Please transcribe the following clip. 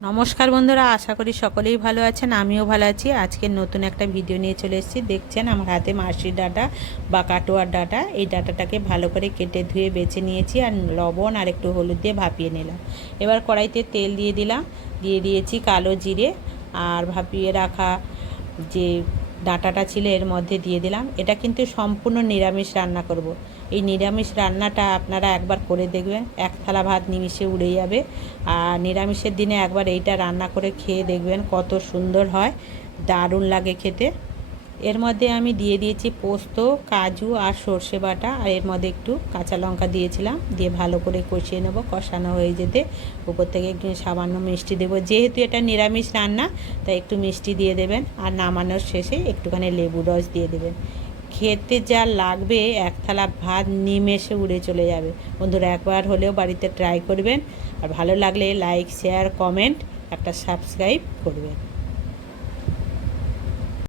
নমস্কার বন্ধুরা, আশা করি সকলেই ভালো আছেন। আমিও ভালো আছি। আজকে নতুন একটা ভিডিও নিয়ে চলে এসেছি। দেখছেন আমার হাতে মাসির ডাঁটা বা কাটোয়ার ডাঁটা। এই ডাঁটাটাকে ভালো করে কেটে ধুয়ে বেছে নিয়েছি আর লবণ আর একটু হলুদ দিয়ে ভাপিয়ে নিলাম। এবার কড়াইতে তেল দিয়ে দিলাম, দিয়ে দিয়েছি কালো জিরে আর ভাপিয়ে রাখা যে ডাঁটাটা ছিল এর মধ্যে দিয়ে দিলাম। এটা কিন্তু সম্পূর্ণ নিরামিষ রান্না করব। এই নিরামিষ রান্নাটা আপনারা একবার করে দেখবেন, এক থালা ভাত নিমিষে উড়ে যাবে। আর নিরামিষের দিনে একবার এইটা রান্না করে খেয়ে দেখবেন কত সুন্দর হয়, দারুণ লাগে খেতে। এর মধ্যে আমি দিয়ে দিয়েছি পোস্ত, কাজু আর সর্ষে বাটা, আর এর মধ্যে একটু কাঁচা লঙ্কা দিয়েছিলাম। দিয়ে ভালো করে কষিয়ে নেব। কষানো হয়ে যেতে উপর থেকে একটু সামান্য মিষ্টি দেবো, যেহেতু এটা নিরামিষ রান্না তাই একটু মিষ্টি দিয়ে দেবেন। আর নামানোর শেষে একটুখানি লেবু রস দিয়ে দেবেন। খেতে যা লাগবে, এক থালা ভাত নিমেষে উড়ে চলে যাবে। বন্ধুরা একবার হলেও বাড়িতে ট্রাই করবেন। আর ভালো লাগলে লাইক, শেয়ার, কমেন্ট, একটা সাবস্ক্রাইব করবেন।